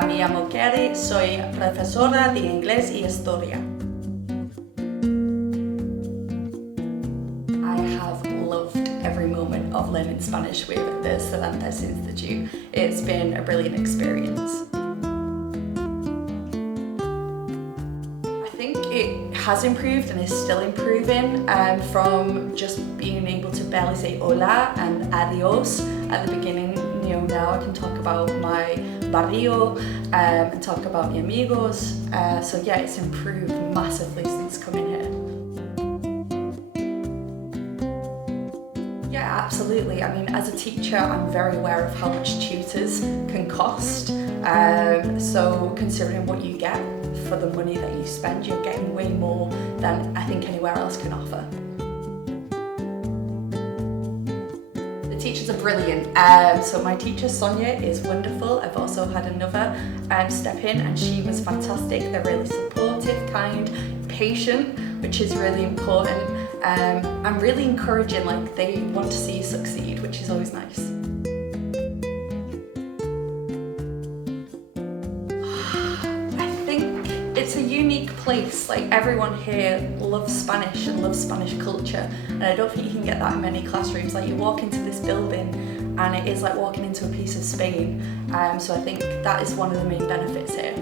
Hola, me llamo Kelly, soy profesora de inglés y historia. I have loved every moment of learning Spanish with the Cervantes Institute. It's been a brilliant experience. I think it has improved and is still improving from just being able to barely say hola and adios at the beginning. Now I can talk about my barrio and talk about mi amigos. So yeah, it's improved massively since coming here. Yeah, absolutely. I mean, as a teacher, I'm very aware of how much tutors can cost. So considering what you get for the money that you spend, you're getting way more than I think anywhere else can offer. Teachers are brilliant. So my teacher Sonia is wonderful. I've also had another step in and she was fantastic. They're really supportive, kind, patient, which is really important. And really encouraging, like they want to see you succeed, which is always nice. It's a unique place. Like everyone here loves Spanish and loves Spanish culture, and I don't think you can get that in many classrooms. Like you walk into this building and it is like walking into a piece of Spain. So I think that is one of the main benefits here.